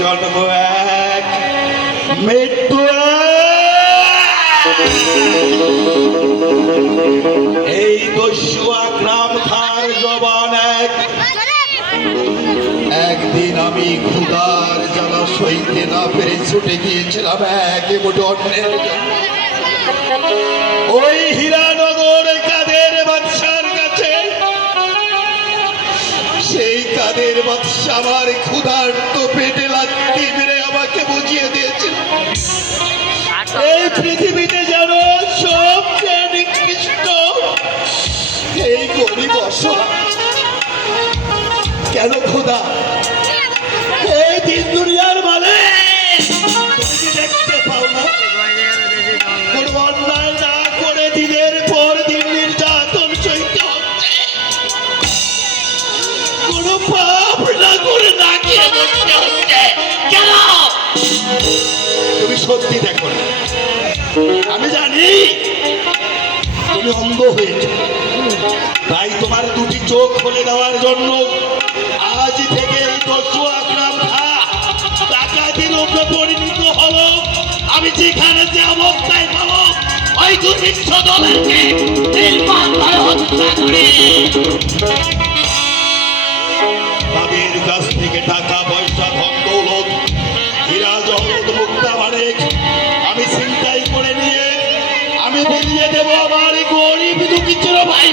জন্ম এক, মৃত্যু এই দস্যুয়া গ্রাম খার জবান এক। একদিন আমি ক্ষুধার জ্বালা সইতে না পেরে ছুটে গিয়েছিলাম এক মুঠো অন্যের জন্য। ওই হীরানগর কাদের বাদশার কাছে। সেই কাদের বাদশা আমার ক্ষুধার্ত পেটে লাথি মেরে আমাকে বুঝিয়ে দিয়েছিল এই পৃথিবীতে যেন সবচেয়ে নিকৃষ্ট এই গরিব অসহায়। কেন খোদা এই দিন দুনিয়ার মানে তুমি দেখতে পাও না? কোন অন্যায় না করে দিনের পর দিন নির্যাতন সইতে হচ্ছে, কোন পাপ না করে না খেয়ে মরতে হচ্ছে। কেন তুমি সত্যি দেখো না? আমি জানি তুমি অন্ধ হয়েছ, তাই তোমার দুটি চোখ খুলে দেওয়ার জন্য আজ থেকে এই দস্যুয়া গ্রাম খা ডাকাতির উপরে পরিণত হলো। আমি যেখানে যে অবস্থায় পাবো ওই দুর্বৃত্ত দলকে হত্যা করে তাদের কাছ থেকে টাকা পয়সা ধন দৌলত হীরা জহরত মুক্তা মানিক আমি ছিনতাই করে নিয়ে আমি বেরিয়ে দেবো আমার গরিব দুঃখীর ভাই।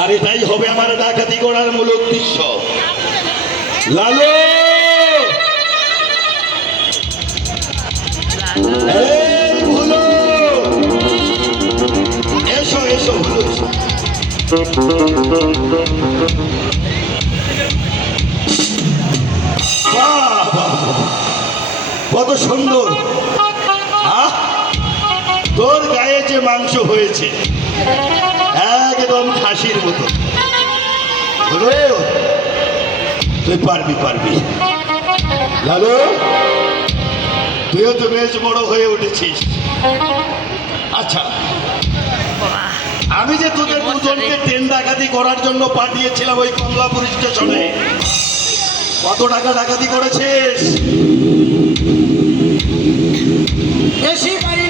আর এটাই হবে আমার ডাকাতি করার মূল উদ্দেশ্য। লালু ভুলো এসো এসো ভুলো এসো। কত সুন্দর তোর গায়ে যে মাংস হয়েছে একদম খাসির মতো। তুই পারবি পারবি লালু, তুইও তো বেশ বড় হয়ে উঠেছিস। আচ্ছা আমি যে তোদের দুজনকে ট্রেন ডাকাতি করার জন্য পাঠিয়েছিলাম ওই কমলাপুর স্টেশনে, কত টাকা ডাকাতি করেছিস? বেশি পারি